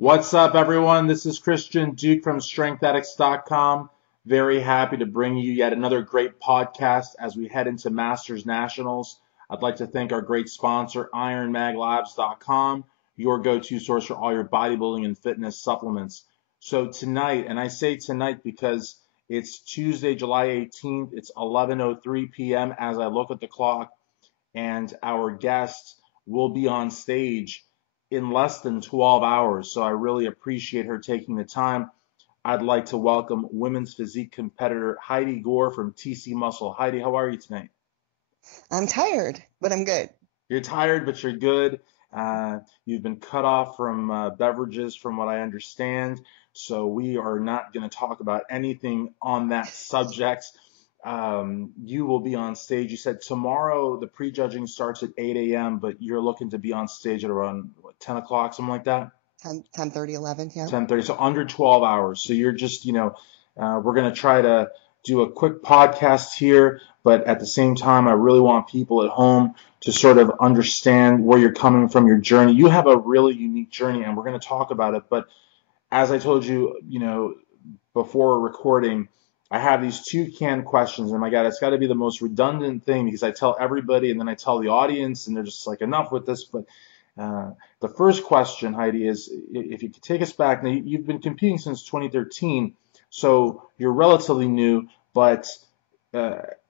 What's up, everyone? This is Christian Duke from StrengthAddicts.com. Very happy to bring you yet another great podcast as we head into Masters Nationals. I'd like to thank our great sponsor, IronMagLabs.com, your go-to source for all your bodybuilding and fitness supplements. So tonight, and I say tonight because it's Tuesday, July 18th, it's 11:03 p.m. as I look at the clock, and our guest will be on stage in less than 12 hours. So I really appreciate her taking the time. I'd like to welcome women's physique competitor Heidi Gore from TC Muscle. Heidi, how are you tonight? I'm tired, but I'm good. You're tired, but you're good. You've been cut off from beverages, from what I understand. So we are not going to talk about anything on that subject. You will be on stage. You said tomorrow the prejudging starts at 8 a.m., but you're looking to be on stage at around 10 o'clock, something like that? 10:30, 11, yeah. 10:30, so under 12 hours. So you're just, we're going to try to do a quick podcast here, but at the same time, I really want people at home to sort of understand where you're coming from, your journey. You have a really unique journey, and we're going to talk about it. But as I told you, before recording, I have these two canned questions, and my God, it's got to be the most redundant thing because I tell everybody and then I tell the audience, and they're just like, enough with this. But the first question, Heidi, is if you could take us back. Now, you've been competing since 2013, so you're relatively new, but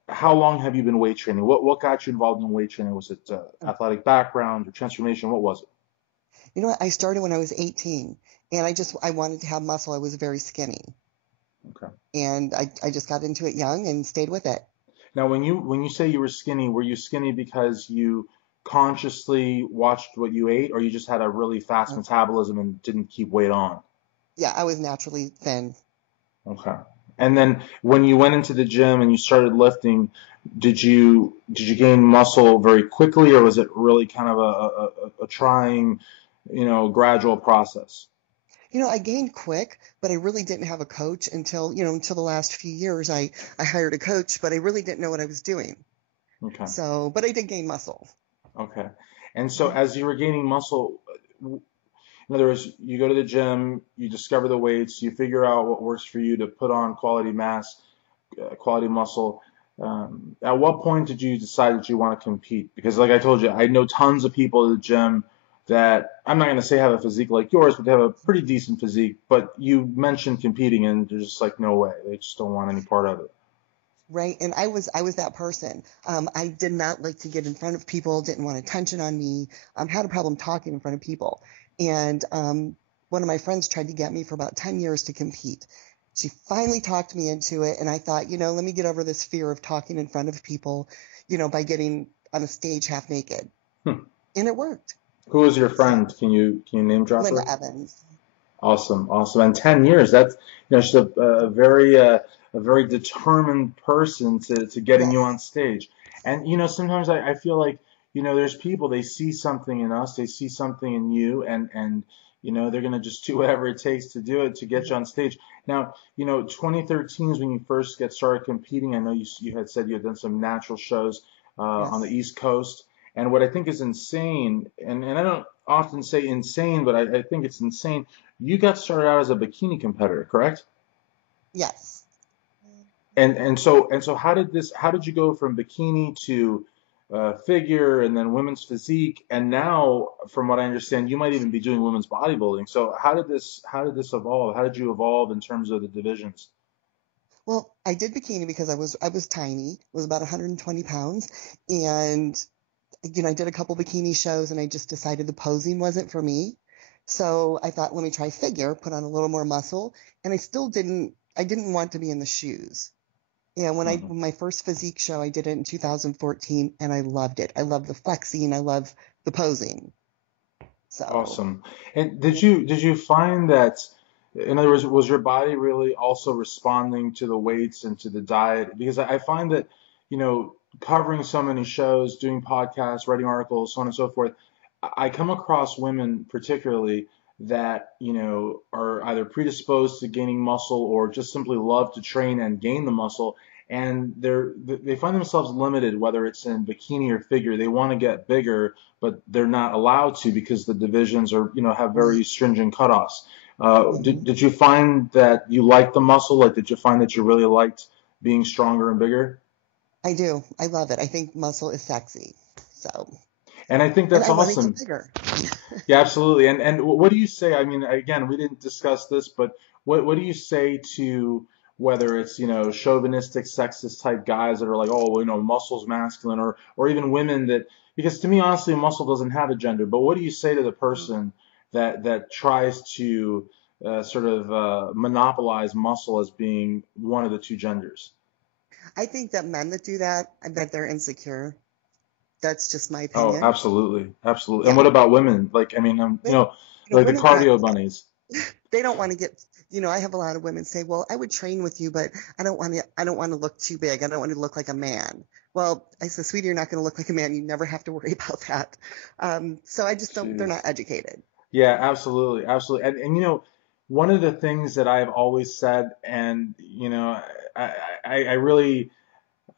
how long have you been weight training? What got you involved in weight training? Was it athletic background or transformation? What was it? You know what? I started when I was 18, and I wanted to have muscle. I was very skinny. Okay. And I just got into it young and stayed with it. Now, when you say you were you skinny because you consciously watched what you ate, or you just had a really fast metabolism and didn't keep weight on? Yeah, I was naturally thin. Okay. And then when you went into the gym and you started lifting, did you gain muscle very quickly, or was it really kind of a trying, gradual process? I gained quick, but I really didn't have a coach until the last few years. I hired a coach, but I really didn't know what I was doing. Okay. So, but I did gain muscle. Okay. And so as you were gaining muscle, in other words, you go to the gym, you discover the weights, you figure out what works for you to put on quality mass, quality muscle. At what point did you decide that you want to compete? Because like I told you, I know tons of people at the gym that I'm not going to say have a physique like yours, but they have a pretty decent physique. But you mentioned competing, and they're just like, no way. They just don't want any part of it. Right. And I was that person. I did not like to get in front of people, didn't want attention on me, had a problem talking in front of people. And one of my friends tried to get me for about 10 years to compete. She finally talked me into it. And I thought, let me get over this fear of talking in front of people, by getting on a stage half naked. Hmm. And it worked. Who was your friend? Can you name drop her? Linda Evans. Awesome. And 10 years, that's, she's a very determined person to getting you on stage. And, sometimes I feel like, there's people, they see something in us, they see something in you, and they're going to just do whatever it takes to do it to get you on stage. Now, 2013 is when you first get started competing. I know you had said you had done some natural shows on the East Coast. And what I think is insane, and I don't often say insane, but I think it's insane, you got started out as a bikini competitor, correct? Yes. And so how did you go from bikini to figure and then women's physique, and now from what I understand you might even be doing women's bodybuilding. So how did this evolve? How did you evolve in terms of the divisions? Well, I did bikini because I was tiny, was about 120 pounds, and I did a couple bikini shows and I just decided the posing wasn't for me. So I thought, let me try figure, put on a little more muscle, and I didn't want to be in the shoes. And when my first physique show, I did it in 2014 and I loved it. I love the flexing, I love the posing. So Awesome. And did you find that, in other words, was your body really also responding to the weights and to the diet? Because I find that, covering so many shows, doing podcasts, writing articles, so on and so forth, I come across women particularly that, are either predisposed to gaining muscle or just simply love to train and gain the muscle. and they find themselves limited, whether it's in bikini or figure. They want to get bigger, but they're not allowed to because the divisions are, have Right. very stringent cutoffs. Hmm. Did you find that you liked the muscle? Like, did you find that you really liked being stronger and bigger? I do. I love it. I think muscle is sexy. So, And I think and that's I want to get awesome. bigger. Yeah, absolutely. And what do you say? I mean, again, we didn't discuss this, but what do you say to whether it's, chauvinistic, sexist type guys that are like, oh, well, muscle's masculine, or even women that, because to me, honestly, muscle doesn't have a gender. But what do you say to the person that tries to sort of monopolize muscle as being one of the two genders? I think that men that do that, I bet they're insecure. That's just my Oh, opinion. absolutely, absolutely. And Yeah. what about women? Like, I mean, They, like the women are not, cardio bunnies. they don't want to get, I have a lot of women say, well, I would train with you, but I don't want to look too big. I don't want to look like a man. Well, I said, sweetie, you're not going to look like a man. You never have to worry about that. So I just don't, they're Jeez. not educated. Yeah, absolutely, absolutely. And one of the things that I've always said, and I, I really,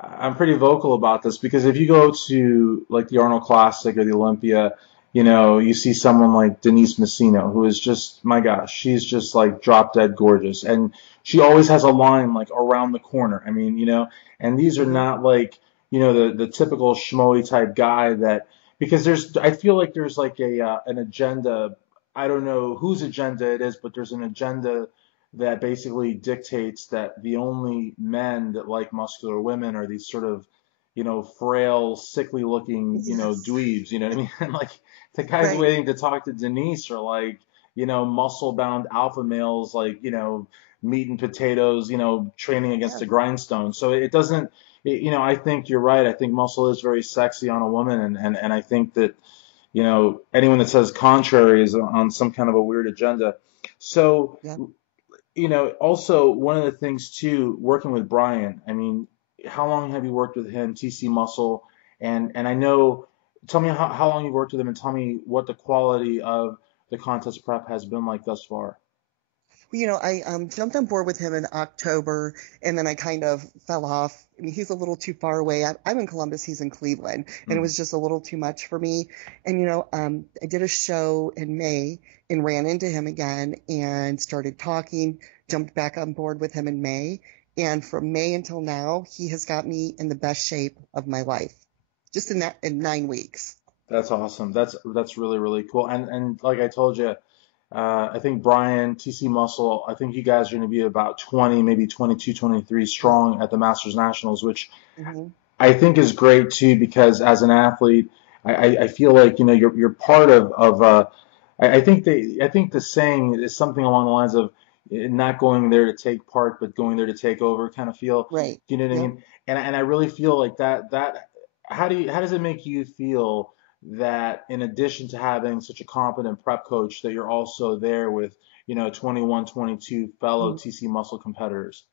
I'm pretty vocal about this because if you go to like the Arnold Classic or the Olympia, you see someone like Denise Messino, who is just, my gosh, she's just like drop dead gorgeous, and she always has a line like around the corner. I mean, and these are Hmm. not like, the typical schmoey type guy that, because I feel like there's like an agenda. I don't know whose agenda it is, but there's an agenda that basically dictates that the only men that like muscular women are these sort of, frail, sickly looking, Yes. dweebs, you know what I mean? And like the guys Right. waiting to talk to Denise are like, muscle bound alpha males, like, meat and potatoes, training against Yeah. a grindstone. So it doesn't, I think you're right. I think muscle is very sexy on a woman. And I think that, anyone that says contrary is on some kind of a weird agenda. So, Yeah. also one of the things too, working with Brian, I mean, how long have you worked with him, TC Muscle? And I know, tell me how long you've worked with him and tell me what the quality of the contest prep has been like thus far. Well, I jumped on board with him in October, and then I kind of fell off. I mean, he's a little too far away. I'm in Columbus, he's in Cleveland, and it Mm. was just a little too much for me. And I did a show in May and ran into him again and started talking. Jumped back on board with him in May, and from May until now, he has got me in the best shape of my life, just in 9 weeks. That's awesome. That's really, really cool. And like I told you, I think Brian, TC Muscle, I think you guys are going to be about 20, maybe 22, 23 Yeah. strong at the Masters Nationals, which Hmm. I think is great too, because as an athlete, I feel like, you're part of I think the saying is something along the lines of not going there to take part, but going there to take over kind of feel. Right. Do you know what I Yep. mean? And I really feel like that how does it make you feel that in addition to having such a competent prep coach that you're also there with, 21, 22 fellow Mm-hmm. TC Muscle competitors?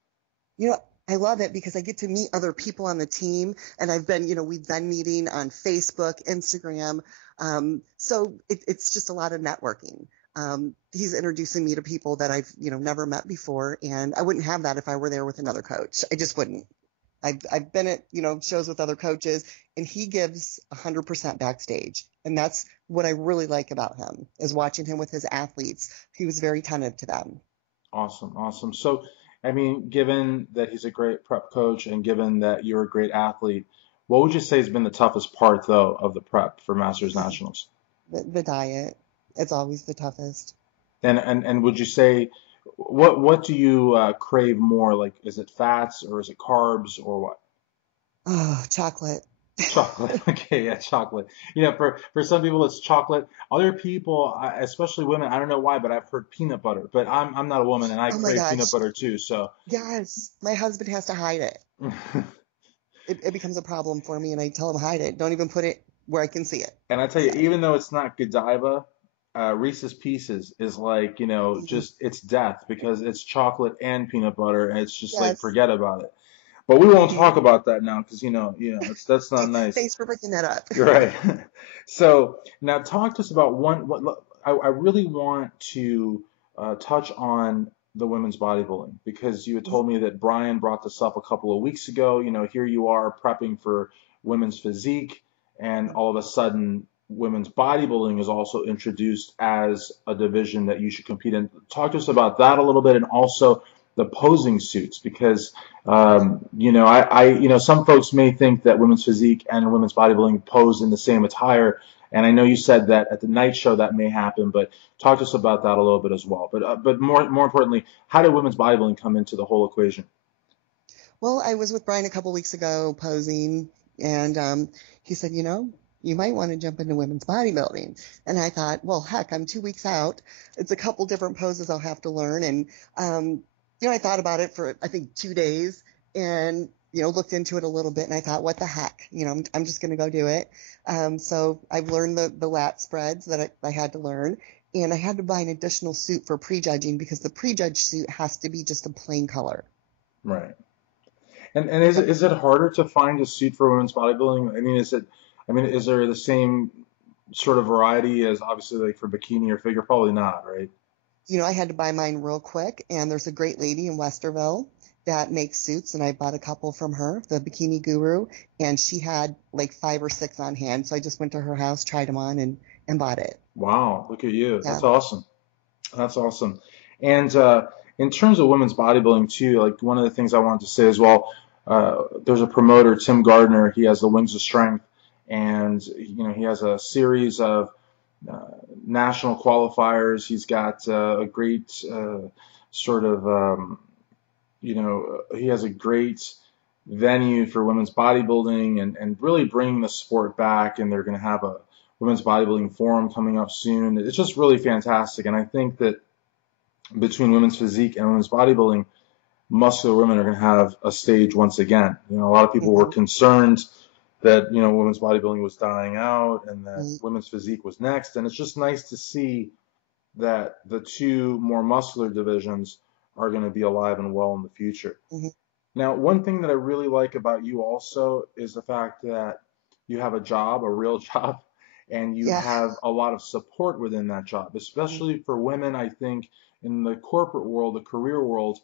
You know, I love it because I get to meet other people on the team, and we've been meeting on Facebook, Instagram. It's just a lot of networking. He's introducing me to people that I've, never met before, and I wouldn't have that if I were there with another coach. I just wouldn't. I've been at, shows with other coaches, and he gives 100% backstage. And that's what I really like about him, is watching him with his athletes. He was very attentive to them. Awesome, awesome. So, I mean, given that he's a great prep coach and given that you're a great athlete, what would you say has been the toughest part, though, of the prep for Masters Nationals? The diet, it's always the toughest. And would you say what do you crave more? Like, is it fats or is it carbs or what? Oh, chocolate. Chocolate. Okay, yeah, chocolate. For some people it's chocolate. Other people, especially women, I don't know why, but I've heard peanut butter. But I'm not a woman and I Oh my crave peanut gosh. butter too. So. Yes. My husband has to hide it. It becomes a problem for me, and I tell him, hide it. Don't even put it where I can see it. And I tell you, So, even though it's not Godiva, Reese's Pieces is like, mhm. just it's death because it's chocolate and peanut butter, and it's just like Yes. forget about it. But we won't Mhm. talk about that now because that's not nice. Thanks for bringing that up. You're right. So now talk to us about one. I really want to touch on the women's bodybuilding? Because you had told me that Brian brought this up a couple of weeks ago. Here you are prepping for women's physique, and all of a sudden, women's bodybuilding is also introduced as a division that you should compete in. Talk to us about that a little bit, and also the posing suits, because some folks may think that women's physique and women's bodybuilding pose in the same attire. And I know you said that at the night show that may happen, but talk to us about that a little bit as well. But more importantly, how did women's bodybuilding come into the whole equation? Well, I was with Brian a couple weeks ago posing, and he said, you might want to jump into women's bodybuilding. And I thought, well, heck, I'm 2 weeks out. It's a couple different poses I'll have to learn. And, I thought about it for, I think, 2 days and, looked into it a little bit. And I thought, what the heck? I'm just going to go do it. So I've learned the lat spreads that I had to learn. And I had to buy an additional suit for prejudging because the prejudge suit has to be just a plain color. Right. And is it harder to find a suit for women's bodybuilding? Is there the same sort of variety as obviously like for bikini or figure? Probably not, right? I had to buy mine real quick, and there's a great lady in Westerville that makes suits, and I bought a couple from her, the Bikini Guru, and she had like 5 or 6 on hand. So I just went to her house, tried them on, and bought it. Wow, look at you. Yeah. That's awesome. That's awesome. And in terms of women's bodybuilding too, like one of the things I wanted to say as well, there's a promoter, Tim Gardner. He has the Wings of Strength, and he has a series of national qualifiers. He's got a great he has a great venue for women's bodybuilding and really bringing the sport back. And they're going to have a women's bodybuilding forum coming up soon. It's just really fantastic. And I think that between women's physique and women's bodybuilding, muscular women are going to have a stage once again. A lot of people were concerned that, women's bodybuilding was dying out and that women's physique was next. And it's just nice to see that the two more muscular divisions are going to be alive and well in the future. Now, one thing that I really like about you also is the fact that you have a job, a real job, and you have a lot of support within that job, especially for women. I think in the corporate world, the career world,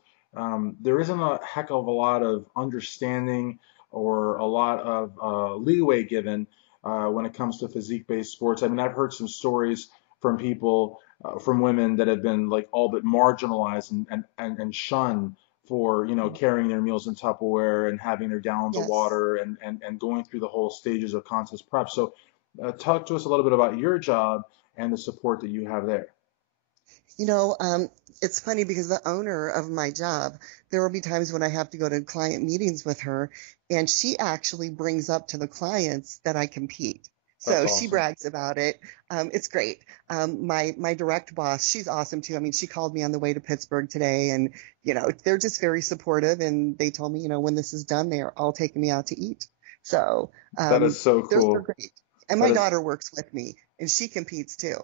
there isn't a heck of a lot of understanding or a lot of leeway given when it comes to physique-based sports. I've heard some stories from people, from women that have been like all but marginalized and shunned for, carrying their meals in Tupperware and having their gallons of water and going through the whole stages of contest prep. So talk to us a little bit about your job and the support that you have there. It's funny because the owner of my job, there will be times when I have to go to client meetings with her, and she actually brings up to the clients that I compete. So she brags about it. It's great. My direct boss, she's awesome too. She called me on the way to Pittsburgh today, and, they're just very supportive. And they told me, when this is done, they're all taking me out to eat. So that is so cool. They're great. And my daughter works with me, and she competes too.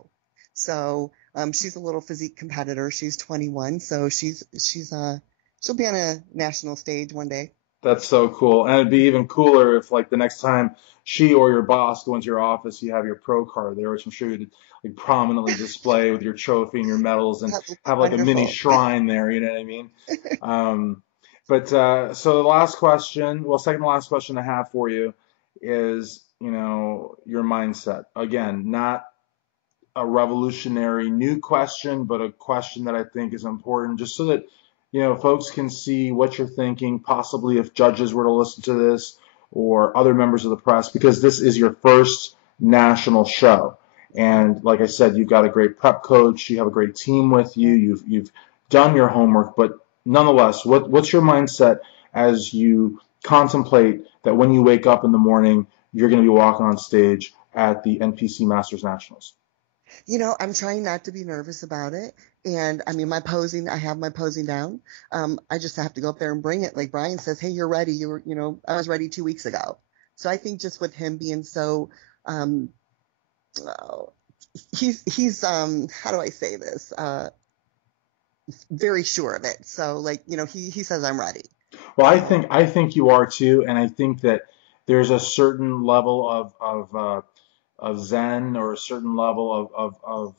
So she's a little physique competitor. She's 21, so she'll be on a national stage one day. That's so cool. And it'd be even cooler if, like, the next time she or your boss go into your office, you have your pro card there, which I'm sure you'd like prominently display with your trophy and your medals and have like a mini shrine there. You know what I mean? So the last question, second to last question I have for you is, your mindset. Again, not a revolutionary new question, but a question that I think is important just so that, folks can see what you're thinking, possibly if judges were to listen to this or other members of the press, because this is your first national show. And like I said, you've got a great prep coach, you have a great team with you, you've done your homework, but nonetheless, what's your mindset as you contemplate that when you wake up in the morning, you're going to be walking on stage at the NPC Masters Nationals? I'm trying not to be nervous about it. And I have my posing down. I just have to go up there and bring it. Like Brian says, hey, you're ready. I was ready 2 weeks ago. So I think just with him being so, he's how do I say this? Very sure of it. So he says I'm ready. Well, I think you are too. And I think that there's a certain level of zen or a certain level of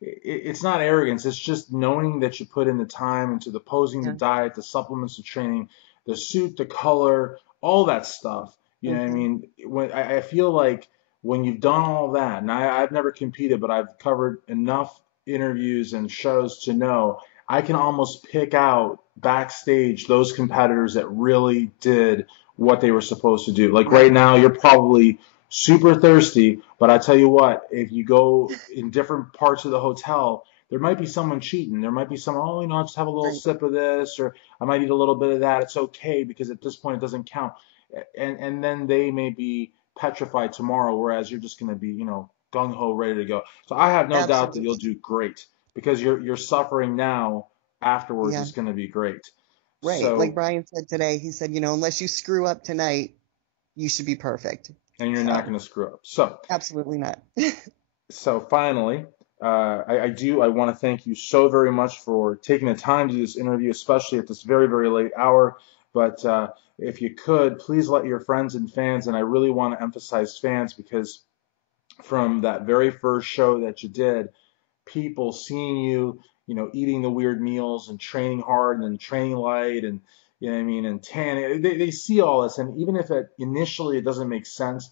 it's not arrogance. It's just knowing that you put in the time into the posing, the Yeah. diet, the supplements, the training, the suit, the color, all that stuff. You know what I Hmm. mean? When I feel like when you've done all that, and I've never competed, but I've covered enough interviews and shows to know I can almost pick out backstage those competitors that really did what they were supposed to do. Like right Right. now, you're probably super thirsty, but I tell you what, if you go in different parts of the hotel, there might be someone cheating. There might be someone, oh, I'll just have a little Right. sip of this, or I might eat a little bit of that. It's okay because at this point it doesn't count. And then they may be petrified tomorrow, whereas you're just going to be, gung ho, ready to go. So I have no doubt that you'll Absolutely. do great because you're suffering now. Afterwards, Yeah. it's going to be great. Right. Like So, Brian said today, he said, unless you screw up tonight, you should be perfect. and you're not So going to screw up. So, absolutely not. So finally, I want to thank you so very much for taking the time to do this interview, especially at this very, very late hour. But if you could, please let your friends and fans, and I really want to emphasize fans because from that very first show that you did, people seeing you, eating the weird meals and training hard and then training light and, you know what I mean, and tan, they see all this. And even if initially it doesn't make sense,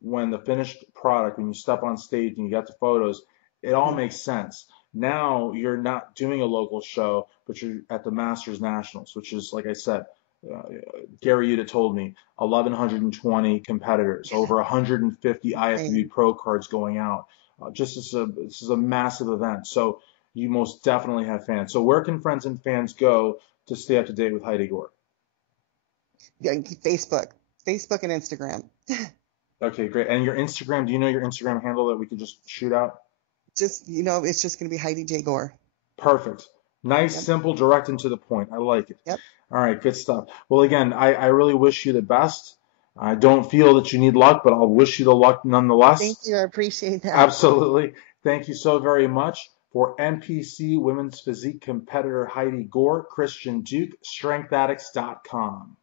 when the finished product, when you step on stage and you got the photos, it all Mhm. makes sense. Now you're not doing a local show, but you're at the Masters Nationals, which is, like I said, uh, Gary Yuta told me, 1,120 competitors, over 150 IFBB Same. Pro cards going out. This is a massive event. So you most definitely have fans. So where can friends and fans go to stay up to date with Heidi Gore? Yeah, Facebook and Instagram. Okay, great. And your Instagram, do you know your Instagram handle that we could just shoot out? Just, it's just going to be Heidi J. Gore. Perfect. Nice, Yep. simple, direct, and to the point. I like it. Yep. All right, good stuff. Well, again, I really wish you the best. I don't feel that you need luck, but I'll wish you the luck Thank nonetheless. you. I appreciate that. Absolutely. Thank you so very much. For NPC Women's Physique competitor Heidi Gore, Christian Duke, StrengthAddicts.com.